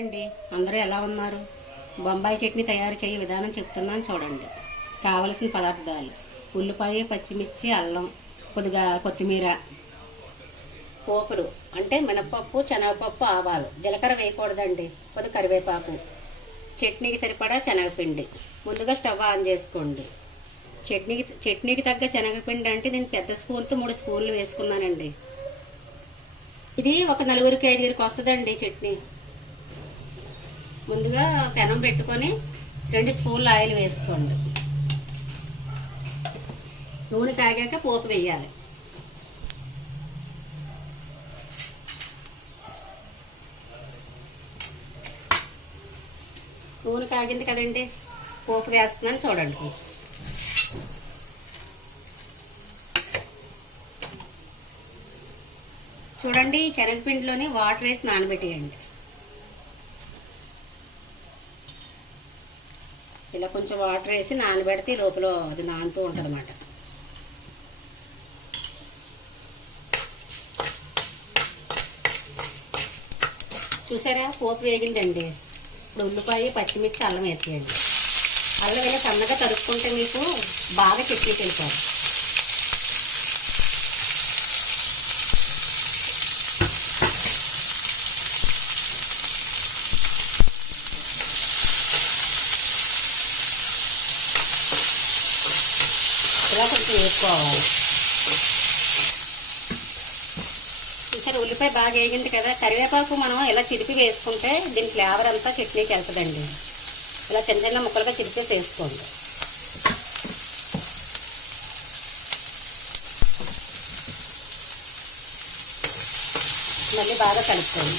అండి, అందరూ ఎలా ఉన్నారు? బొంబాయి చట్నీ తయారు చేయ విధానం చెప్తున్నాను చూడండి. కావలసిన పదార్థాలు: ఉల్లిపాయ, పచ్చిమిర్చి, అల్లం, కొద్దిగా కొత్తిమీర, పోపులు అంటే మినపప్పు, శనగపప్పు, ఆవాలు, జీలకర్ర వేయకూడదండి, కొద్దిగా కరివేపాకు, చట్నీకి సరిపడా శనగపిండి. ముందుగా స్టవ్ ఆన్ చేసుకోండి. చట్నీకి తగ్గ శనగపిండి అంటే నేను పెద్ద స్పూన్తో 3 స్పూన్లు వేసుకున్నానండి. ఇది ఒక 4-5 వస్తుందండి చట్నీ. ముందుగా పెనం పెట్టుకొని 2 స్పూన్ల ఆయిల్ వేసుకోండి. నూనె కాగాక పోపు వేయాలి. నూనె కాగింది కదండి, పోపు వేస్తున్నాను చూడండి. కొంచెం చూడండి, శనగపిండిలోని వాటర్ వేసి నానబెట్టేయండి. ఇలా కొంచెం వాటర్ వేసి నానబెడితే లోపల అది నానుతూ ఉంటుంది అన్నమాట. చూసారా, పోపు వేగిందండి. ఇప్పుడు ఉల్లిపాయ, పచ్చిమిర్చి, అల్లం వేసేయండి. అల్లం ఇలా సన్నగా తరుక్కుంటే మీకు బాగా చట్నీకి వెళ్తారు. ఇలా కొంచెం వేసుకోవాలి. చూసారు, ఉల్లిపాయ బాగా వేగింది కదా. కరివేపాకు మనం ఇలా చిరిపి వేసుకుంటే దీని ఫ్లేవర్ అంతా చట్నీకి వెళ్తుందండి. ఇలా చిన్న చిన్న ముక్కలుగా చిరిపేసి వేసుకోండి. మళ్ళీ బాగా కలుపుకోండి.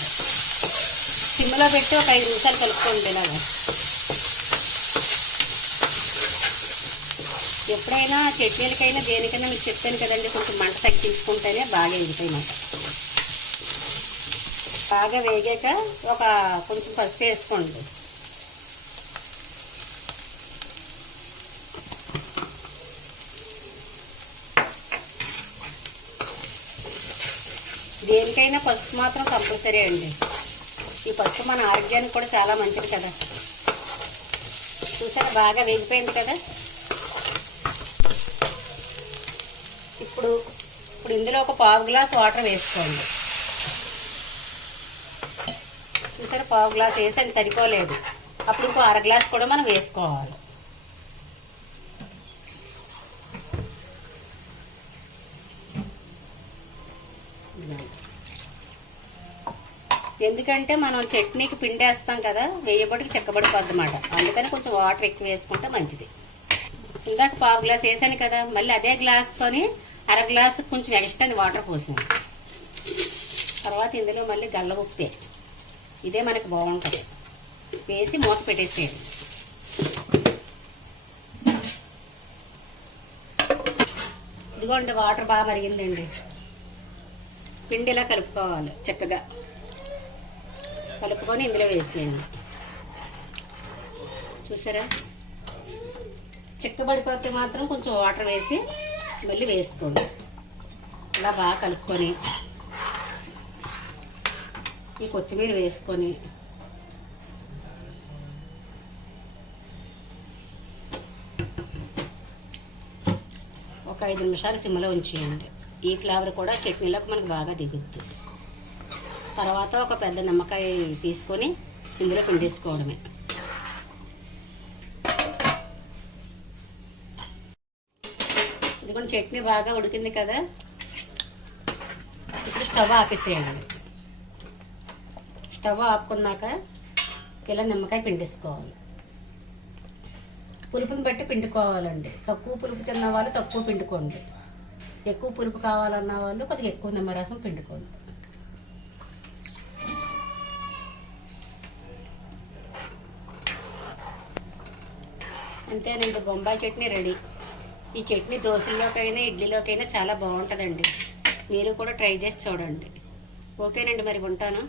సిమ్లో పెట్టి ఒక 5 నిమిషాలు కలుపుకోండి. ఇలాగా ఎప్పుడైనా చట్నీలకైనా దేనికైనా మీకు చెప్పాను కదండి, కొంచెం మంట తగ్గించుకుంటేనే బాగా ఎగుతాయి మాట. బాగా వేగాక ఒక కొంచెం పసుపు వేసుకోండి. దేనికైనా పసుపు మాత్రం కంపల్సరీ అండి. ఈ పసుపు మన ఆరోగ్యానికి కూడా చాలా మంచిది కదా. చూసారా, బాగా వేగిపోయింది కదా. ఇప్పుడు ఇందులో ఒక 1/2 గ్లాస్ వాటర్ వేసుకోండి. చూసారా, 1/2 గ్లాస్ వేసాను, సరిపోలేదు. అప్పుడు ఇంకో 1/2 గ్లాస్ కూడా మనం వేసుకోవాలి. ఎందుకంటే మనం చట్నీకి పిండి వేస్తాం కదా, వేయబడికి చెక్కబడిపోద్ది అన్నమాట. అందుకని కొంచెం వాటర్ ఎక్కువ వేసుకుంటే మంచిది. ఇందాక 1/2 గ్లాస్ వేసాను కదా, మళ్ళీ అదే గ్లాస్తోని 1/2 గ్లాసు కొంచెం ఎక్స్ట్రా వాటర్ పోసాను. తర్వాత ఇందులో మళ్ళీ గల్ల ఉప్పే, ఇదే మనకు బాగుంటుంది, వేసి మూత పెట్టేసేయండి. ఇదిగోండి, వాటర్ బాగా మరిగిందండి. పిండి ఇలా కలుపుకోవాలి. చక్కగా కలుపుకొని ఇందులో వేసేయండి. చూసారా, చిక్కబడిపోతే మాత్రం కొంచెం వాటర్ వేసి మళ్ళీ వేసుకోండి. ఇలా బాగా కలుపుకొని ఈ కొత్తిమీర వేసుకొని ఒక 5 నిమిషాలు సిమ్లో ఉంచేయండి. ఈ ఫ్లేవర్ కూడా చట్నీలోకి మనకు బాగా దిగుద్ది. తర్వాత ఒక పెద్ద నిమ్మకాయ తీసుకొని ఇందులో పిండేసుకోవడమే. ఇదిగోండి, చట్నీ బాగా ఉడికింది కదా. ఇప్పుడు స్టవ్ ఆపేసేయండి. స్టవ్ ఆపుకున్నాక ఇలా నిమ్మకాయ పిండేసుకోవాలి. పులుపుని బట్టి పిండుకోవాలండి. తక్కువ పులుపు తిన్న వాళ్ళు తక్కువ పిండుకోండి. ఎక్కువ పులుపు కావాలన్న వాళ్ళు కొద్దిగా ఎక్కువ నిమ్మరసం పిండుకోండి. అంతేనండి, బొంబాయి చట్నీ రెడీ. ఈ చట్నీ దోశల్లోకైనా ఇడ్లీలోకైనా చాలా బాగుంటుందండి. మీరు కూడా ట్రై చేసి చూడండి. ఓకేనండి, మరి ఉంటాను.